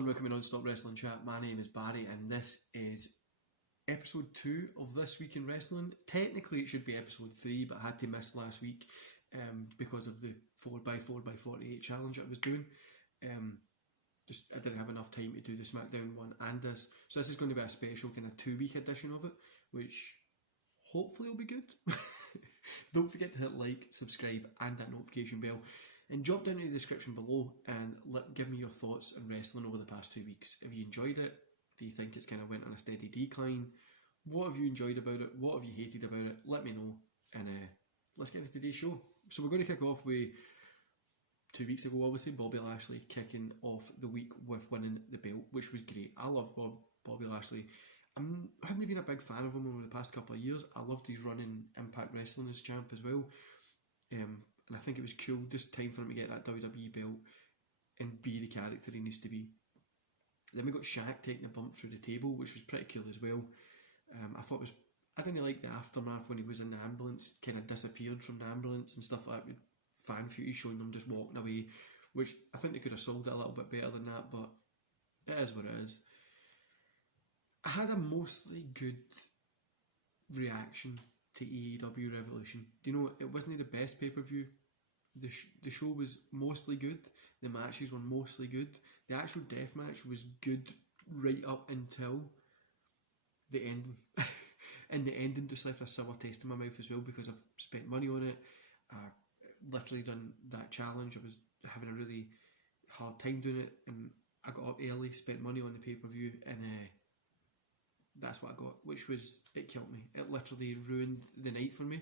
and welcome to Non-Stop Wrestling Chat. My name is Barry and this is episode 2 of This Week in Wrestling. Technically it should be episode 3, but I had to miss last week because of the 4x4x48 challenge I was doing. I didn't have enough time to do the SmackDown one and this. So this is going to be a special kind of 2-week edition of it, which hopefully will be good. Don't forget to hit like, subscribe and that notification bell. And drop down in the description below and give me your thoughts on wrestling over the past 2 weeks. Have you enjoyed it? Do you think it's kind of went on a steady decline? What have you enjoyed about it? What have you hated about it? Let me know. And let's get into today's show. So we're going to kick off with 2 weeks ago, obviously, Bobby Lashley kicking off the week with winning the belt, which was great. I love Bobby Lashley. I haven't been a big fan of him over the past couple of years. I loved his run in Impact Wrestling as champ as well. And I think it was cool, just time for him to get that WWE belt and be the character he needs to be. Then we got Shaq taking a bump through the table, which was pretty cool as well. I didn't like the aftermath when he was in the ambulance, kind of disappeared from the ambulance and stuff like that, with fan footage showing them just walking away, which I think they could have sold it a little bit better than that, but it is what it is. I had a mostly good reaction to AEW Revolution. Do you know, it wasn't the best pay-per-view. The show was mostly good. The matches were mostly good. The actual death match was good right up until the ending. And the ending just left a sour taste in my mouth as well, because I've spent money on it. I literally done that challenge. I was having a really hard time doing it, and I got up early, spent money on the pay-per-view, and that's what I got, which was, it killed me. It literally ruined the night for me,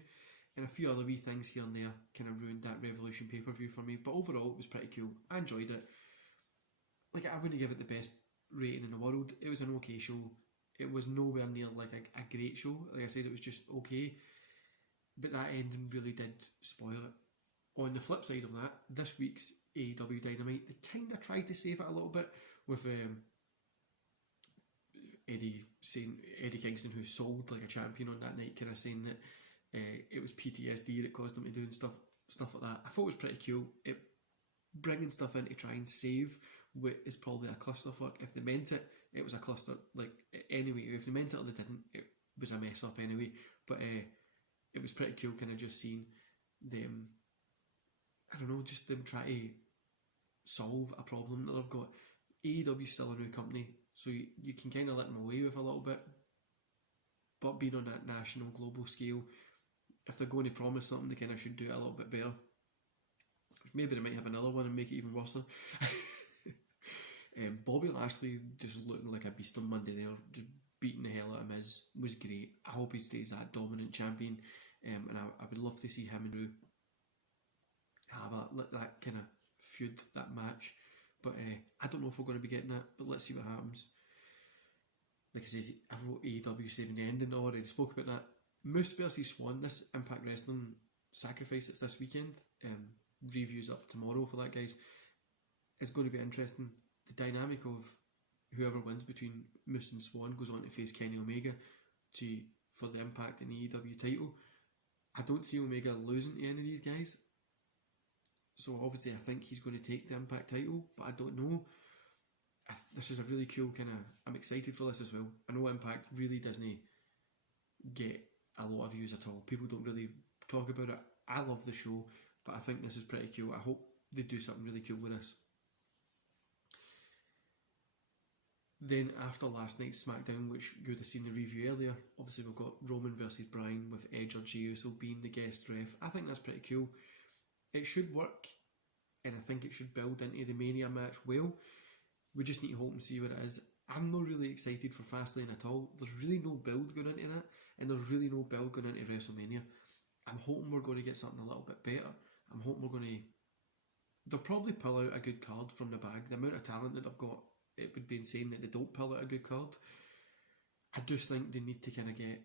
and a few other wee things here and there kind of ruined that Revolution pay-per-view for me, but overall it was pretty cool. I enjoyed it. Like, I wouldn't give it the best rating in the world. It was an okay show. It was nowhere near like a great show. Like I said, it was just okay, but that ending really did spoil it. On the flip side of that, this week's AEW Dynamite, they kind of tried to save it a little bit with Eddie Kingston, who sold like a champion on that night, kind of saying that it was PTSD that caused him to do stuff like that. I thought it was pretty cool. It bringing stuff in to try and save what is probably a clusterfuck. If they meant it, it was a cluster. Like, anyway, if they meant it or they didn't, it was a mess up anyway. But it was pretty cool, kind of just seeing them. I don't know, just them try to solve a problem that they've got. AEW's still a new company, so you can kind of let them away with a little bit. But being on that national, global scale, if they're going to promise something, they kind of should do it a little bit better. Maybe they might have another one and make it even worse. Bobby Lashley just looking like a beast on Monday there, just beating the hell out of Miz, was great. I hope he stays that dominant champion, and I would love to see him and Drew have that kind of feud, that match. But I don't know if we're going to be getting that, but let's see what happens. Like I said, I wrote AEW saving the ending, already spoke about that. Moose versus Swan, this Impact Wrestling sacrifice, it's this weekend. Reviews up tomorrow for that, guys. It's going to be interesting. The dynamic of whoever wins between Moose and Swan goes on to face Kenny Omega for the Impact and AEW title. I don't see Omega losing to any of these guys, so obviously I think he's going to take the Impact title, but I don't know. This is a really cool kind of... I'm excited for this as well. I know Impact really doesn't get a lot of views at all. People don't really talk about it. I love the show, but I think this is pretty cool. I hope they do something really cool with this. Then after last night's SmackDown, which you would have seen the review earlier, obviously we've got Roman versus Bryan with Edge or Jey Uso being the guest ref. I think that's pretty cool. It should work, and I think it should build into the Mania match well. We just need to hope and see what it is. I'm not really excited for Fastlane at all. There's really no build going into that, and there's really no build going into WrestleMania. I'm hoping we're going to get something a little bit better. I'm hoping we're going to... They'll probably pull out a good card from the bag. The amount of talent that I've got, it would be insane that they don't pull out a good card. I just think they need to kind of get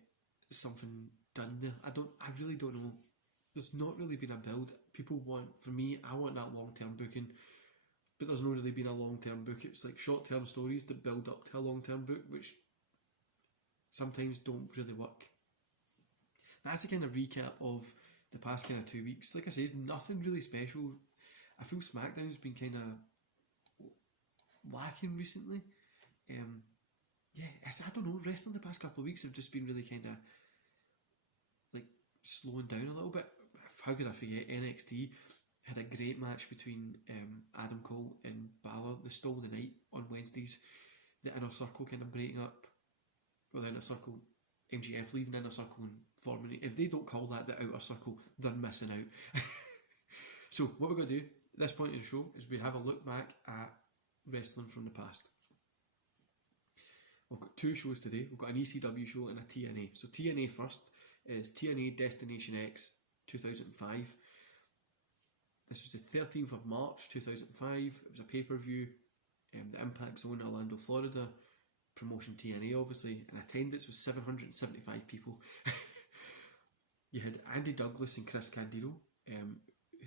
something done there. I really don't know. There's not really been a build. People want, for me, I want that long-term booking, but there's not really been a long-term book. It's like short-term stories that build up to a long-term book, which sometimes don't really work. That's the kind of recap of the past kind of 2 weeks. Like I say, it's nothing really special. I feel SmackDown's been kind of lacking recently. Yeah, I don't know. Wrestling the past couple of weeks have just been really kind of like slowing down a little bit. How could I forget? NXT had a great match between Adam Cole and Balor, the stall of the night on Wednesdays. The Inner Circle kind of breaking up. Well, the Inner Circle, MGF leaving the Inner Circle and forming. If they don't call that the Outer Circle, they're missing out. So what we're going to do at this point in the show is we have a look back at wrestling from the past. We've got two shows today. We've got an ECW show and a TNA. So TNA first is TNA Destination X 2005. This was the 13th of March 2005. It was a pay-per-view. The Impact Zone, Orlando, Florida. Promotion TNA, obviously. And attendance was 775 people. You had Andy Douglas and Chris Candido.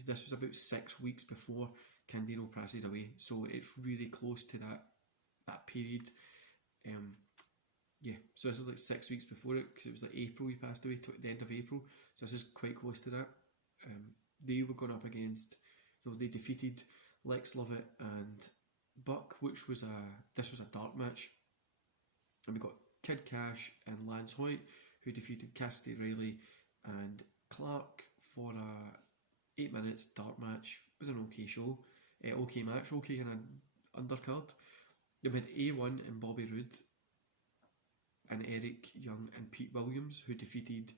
This was about 6 weeks before Candido passes away. So it's really close to that period. Yeah, so this is like 6 weeks before it, because it was like April he passed away, the end of April. So this is quite close to that. They were going up against, though they defeated Lex Lovett and Buck, this was a dark match. And we got Kid Cash and Lance Hoyt, who defeated Cassidy Riley and Clark for a 8 minutes dark match. It was an okay show, okay match, okay kind of undercard. Then we had A1 and Bobby Roode and Eric Young and Pete Williams, who defeated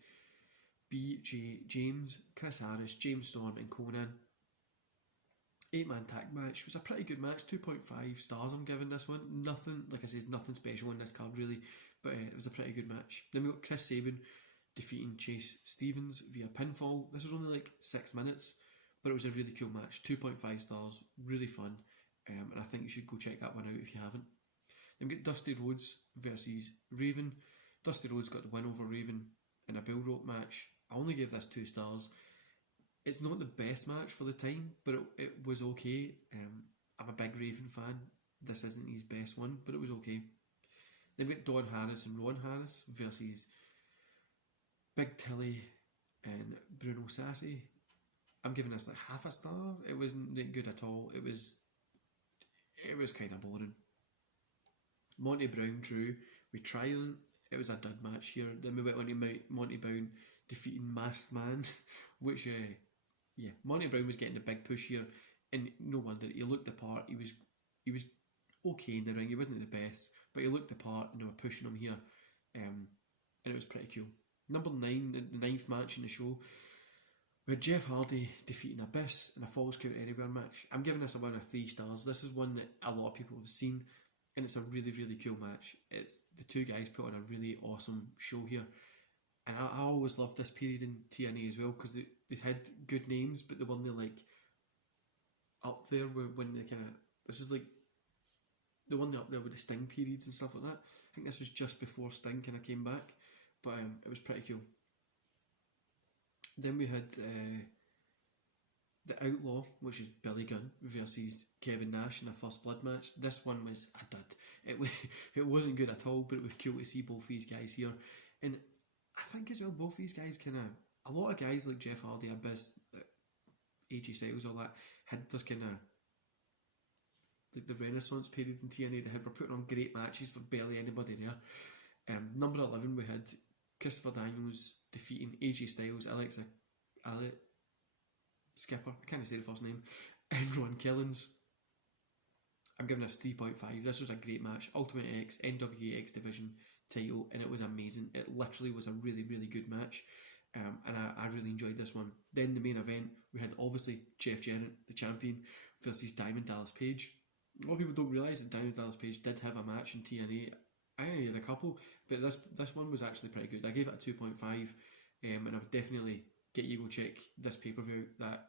BJ James, Chris Harris, James Storm and Conan. 8-man tag match. It was a pretty good match. 2.5 stars I'm giving this one. Nothing, like I say, nothing special in this card really, but it was a pretty good match. Then we got Chris Sabin defeating Chase Stevens via pinfall. This was only like 6 minutes, but it was a really cool match. 2.5 stars, really fun, and I think you should go check that one out if you haven't. Then we got Dusty Rhodes versus Raven. Dusty Rhodes got the win over Raven in a build rope match. I only gave this 2 stars. It's not the best match for the time, but it was okay. I'm a big Raven fan. This isn't his best one, but it was okay. Then we got Don Harris and Ron Harris versus Big Tilly and Bruno Sassy. I'm giving this like half a star. It wasn't good at all. It was kind of boring. Monty Brown drew with Trident. It was a dud match here. Then we went on to Monty Brown defeating Masked Man, which Monty Brown was getting the big push here, and no wonder. He looked the part. He was okay in the ring. He wasn't the best, but he looked the part, and they were pushing him here, and it was pretty cool. Number 9, the 9th match in the show, we had Jeff Hardy defeating Abyss in a Falls Count Anywhere match. I'm giving this a 1 of 3 stars. This is one that a lot of people have seen, and it's a really, really cool match. It's the two guys put on a really awesome show here. And I always loved this period in TNA as well, because they had good names, but they weren't like up there when they kind of, this is like the one up there with the Sting periods and stuff like that. I think this was just before Sting kind of came back, but it was pretty cool. Then we had the Outlaw, which is Billy Gunn versus Kevin Nash in a First Blood match. This one was a dud. It wasn't good at all, but it was cool to see both these guys here. And I think as well, both these guys kind of, a lot of guys like Jeff Hardy, Abyss, AJ Styles, all that, had this kind of, like the Renaissance period in TNA. They were putting on great matches for barely anybody there. Number 11, we had Christopher Daniels defeating AJ Styles, Alex Skipper, I can't say the first name, and Ron Killings. I'm giving this 3.5. This was a great match. Ultimate X, NWA X Division title, and it was amazing. It literally was a really, really good match, and I really enjoyed this one. Then the main event, we had obviously Jeff Jarrett, the champion, versus Diamond Dallas Page. A lot of people don't realise that Diamond Dallas Page did have a match in TNA. I only had a couple, but this one was actually pretty good. I gave it a 2.5, and I would definitely get you to go check this pay-per-view. That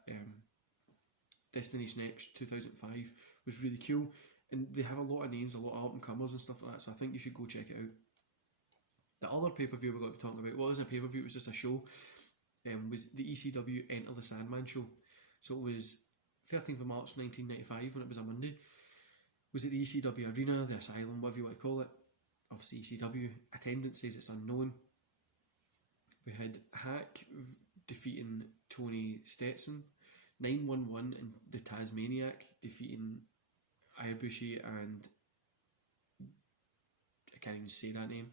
Destination X 2005 was really cool, and they have a lot of names, a lot of up-and-comers and stuff like that, so I think you should go check it out. The other pay-per-view we're going to be talking about, well, it wasn't a pay-per-view, it was just a show, was the ECW Enter the Sandman show. So it was 13th of March 1995, when it was a Monday. It was at the ECW Arena, the Asylum, whatever you want to call it. Obviously ECW. Attendance says it's unknown. We had Hack defeating Tony Stetson, 911 and the Tasmaniac defeating Ibushi and I can't even say that name.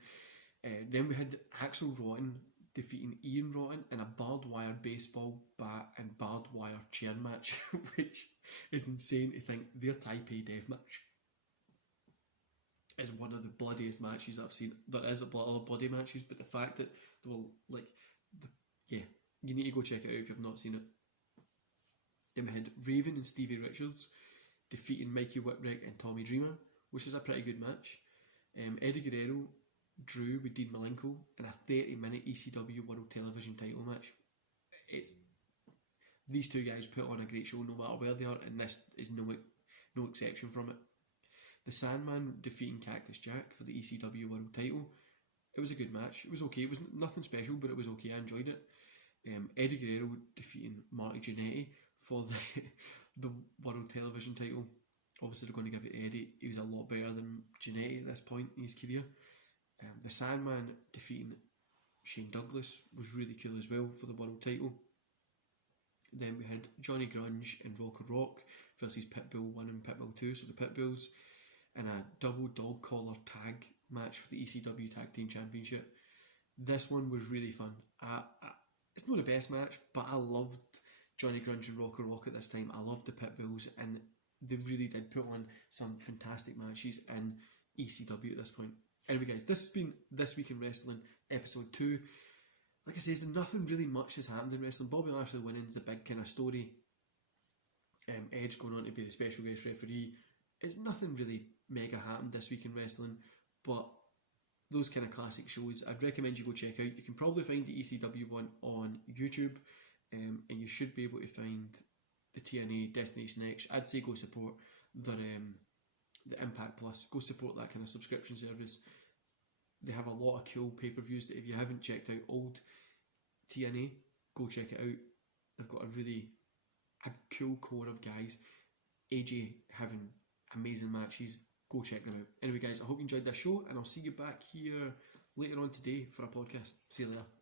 Then we had Axel Rotten defeating Ian Rotten in a barbed wire baseball bat and barbed wire chair match, which is insane to think their Taipei death match is one of the bloodiest matches I've seen. There is a lot of bloody matches, but the fact that they were like, yeah, you need to go check it out if you've not seen it. Then we had Raven and Stevie Richards defeating Mikey Whipwreck and Tommy Dreamer, which is a pretty good match. Eddie Guerrero drew with Dean Malenko in a 30-minute ECW World Television title match. These two guys put on a great show no matter where they are, and this is no exception from it. The Sandman defeating Cactus Jack for the ECW World title. It was a good match. It was okay. It was nothing special, but it was okay. I enjoyed it. Eddie Guerrero defeating Marty Jannetty for the World Television title. Obviously, they're going to give it to Eddie. He was a lot better than Jannetty at this point in his career. The Sandman defeating Shane Douglas was really cool as well for the world title. Then we had Johnny Grunge and Rock Rock versus Pitbull 1 and Pitbull 2, so the Pitbulls, in a double dog collar tag match for the ECW Tag Team Championship. This one was really fun. It's not the best match, but I loved Johnny Grunge and Rock at this time. I loved the Pitbulls, and they really did put on some fantastic matches in ECW at this point. Anyway guys, this has been This Week in Wrestling, episode 2. Like I said, nothing really much has happened in wrestling. Bobby Lashley winning is the big kind of story. Edge going on to be the special guest referee. It's nothing really mega happened this week in wrestling, but those kind of classic shows, I'd recommend you go check out. You can probably find the ECW one on YouTube, and you should be able to find the TNA Destination X. I'd say go support the Impact Plus. Go support that kind of subscription service. They have a lot of cool pay-per-views that if you haven't checked out old TNA, go check it out. They've got a cool core of guys. AJ having amazing matches. Go check them out. Anyway guys, I hope you enjoyed this show, and I'll see you back here later on today for a podcast. See you later.